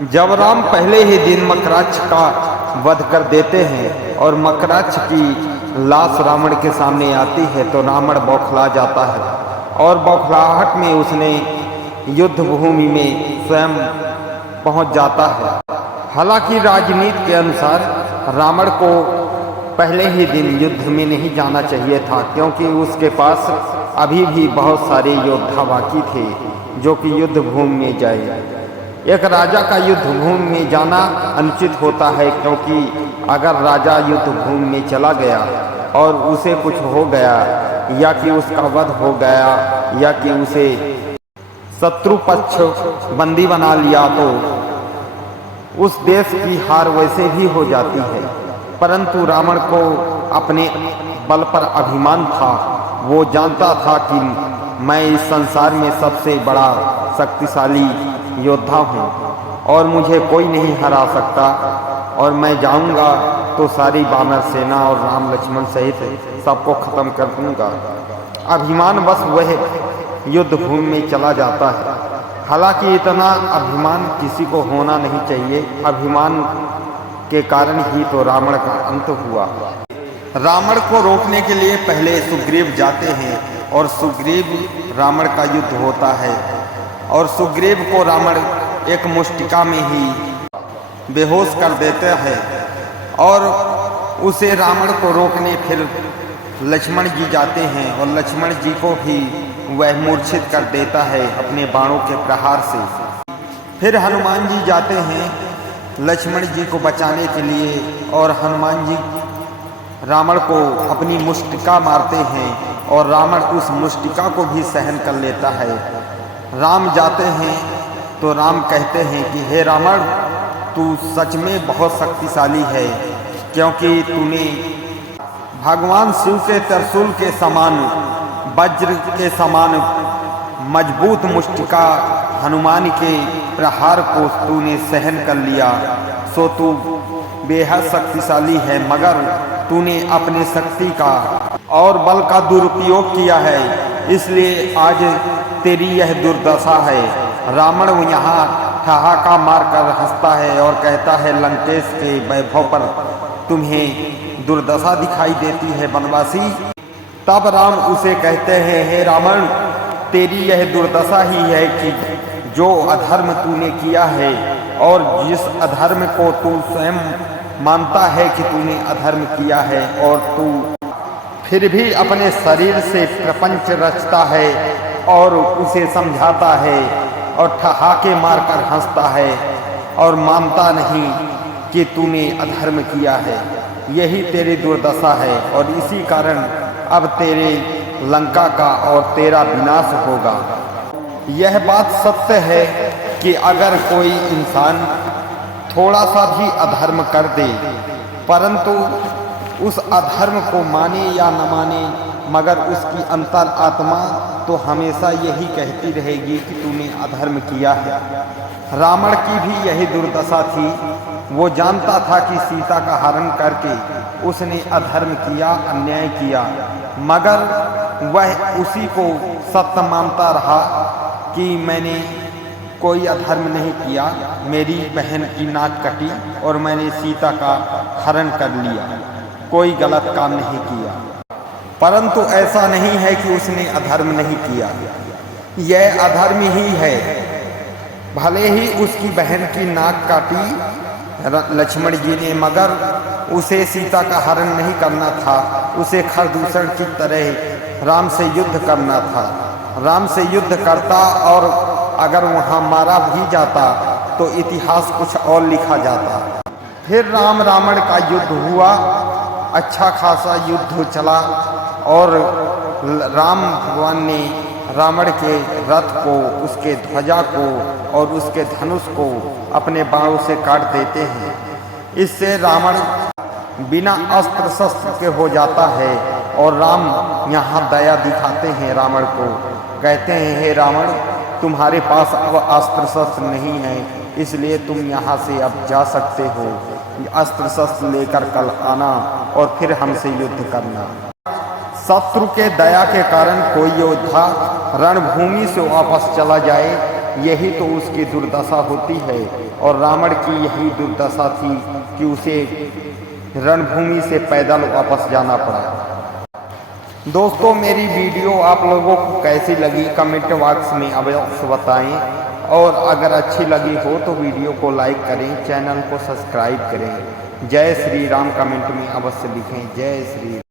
जब राम पहले ही दिन मकराक्ष का वध कर देते हैं और मकराक्ष की लाश रावण के सामने आती है तो रावण बौखला जाता है और बौखलाहट में उसने युद्ध भूमि में स्वयं पहुंच जाता है। हालांकि राजनीति के अनुसार रावण को पहले ही दिन युद्ध में नहीं जाना चाहिए था, क्योंकि उसके पास अभी भी बहुत सारे योद्धा बाकी थे जो कि युद्ध भूमि में जाए। एक राजा का युद्ध भूमि में जाना अनुचित होता है, क्योंकि अगर राजा युद्ध भूमि में चला गया और उसे कुछ हो गया या कि उसका वध हो गया या कि उसे शत्रु पक्ष बंदी बना लिया तो उस देश की हार वैसे भी हो जाती है। परंतु रावण को अपने बल पर अभिमान था। वो जानता था कि मैं इस संसार में सबसे बड़ा शक्तिशाली योद्धा हूँ और मुझे कोई नहीं हरा सकता, और मैं जाऊँगा तो सारी वानर सेना और राम लक्ष्मण सहित सबको खत्म कर दूँगा। अभिमान बस वह युद्ध भूमि में चला जाता है। हालांकि इतना अभिमान किसी को होना नहीं चाहिए। अभिमान के कारण ही तो रावण का अंत हुआ। रावण को रोकने के लिए पहले सुग्रीव जाते हैं और सुग्रीव रावण का युद्ध होता है और सुग्रीव को रावण एक मुष्टिका में ही बेहोश कर देते हैं और उसे रावण को रोकने फिर लक्ष्मण जी जाते हैं और लक्ष्मण जी को भी वह मूर्छित कर देता है अपने बाणों के प्रहार से। फिर हनुमान जी जाते हैं लक्ष्मण जी को बचाने के लिए और हनुमान जी रावण को अपनी मुष्टिका मारते हैं और रावण उस मुष्टिका को भी सहन कर लेता है। राम जाते हैं तो राम कहते हैं कि हे रावण, तू सच में बहुत शक्तिशाली है, क्योंकि तूने भगवान शिव के त्रिशूल के समान, वज्र के समान मजबूत मुष्टिका हनुमान के प्रहार को तूने सहन कर लिया, सो तू बेहद शक्तिशाली है। मगर तूने अपने शक्ति का और बल का दुरुपयोग किया है, इसलिए आज तेरी यह दुर्दशा है। रावण यहाँ ठहाका मारकर हंसता है और कहता है, लंकेश के वैभव पर तुम्हें दुर्दशा दिखाई देती है वनवासी। तब राम उसे कहते हैं, हे रावण, तेरी यह दुर्दशा ही है कि जो अधर्म तूने किया है और जिस अधर्म को तू स्वयं मानता है कि तूने अधर्म किया है, और तू फिर भी अपने शरीर से प्रपंच रचता है और उसे समझाता है और ठहाके मारकर हंसता है और मानता नहीं कि तूने अधर्म किया है। यही तेरी दुर्दशा है और इसी कारण अब तेरे लंका का और तेरा विनाश होगा। यह बात सत्य है कि अगर कोई इंसान थोड़ा सा भी अधर्म कर दे, परंतु उस अधर्म को माने या न माने, मगर उसकी अंतर आत्मा तो हमेशा यही कहती रहेगी कि तूने अधर्म किया है। रावण की भी यही दुर्दशा थी। वो जानता था कि सीता का हरण करके उसने अधर्म किया, अन्याय किया, मगर वह उसी को सत्य मानता रहा कि मैंने कोई अधर्म नहीं किया, मेरी बहन की नाक कटी और मैंने सीता का हरण कर लिया, कोई गलत काम नहीं किया। परंतु ऐसा नहीं है कि उसने अधर्म नहीं किया, यह अधर्म ही है। भले ही उसकी बहन की नाक काटी लक्ष्मण जी ने, मगर उसे सीता का हरण नहीं करना था, उसे खरदूषण की तरह राम से युद्ध करना था। राम से युद्ध करता और अगर वहाँ मारा भी जाता तो इतिहास कुछ और लिखा जाता। फिर राम रावण का युद्ध हुआ, अच्छा खासा युद्ध चला और राम भगवान ने रावण के रथ को, उसके ध्वजा को और उसके धनुष को अपने बाणों से काट देते हैं। इससे रावण बिना अस्त्र शस्त्र के हो जाता है और राम यहाँ दया दिखाते हैं रावण को। कहते हैं, हे रावण, तुम्हारे पास अब अस्त्र शस्त्र नहीं है, इसलिए तुम यहाँ से अब जा सकते हो। अस्त्र शस्त्र लेकर कल आना और फिर हमसे युद्ध करना। शत्रु के दया के कारण कोई योद्धा रणभूमि से वापस चला जाए, यही तो उसकी दुर्दशा होती है। और रावण की यही दुर्दशा थी कि उसे रणभूमि से पैदल वापस जाना पड़ा। दोस्तों, मेरी वीडियो आप लोगों को कैसी लगी कमेंट बॉक्स में अवश्य बताएं, और अगर अच्छी लगी हो तो वीडियो को लाइक करें, चैनल को सब्सक्राइब करें। जय श्री राम कमेंट में अवश्य लिखें। जय श्री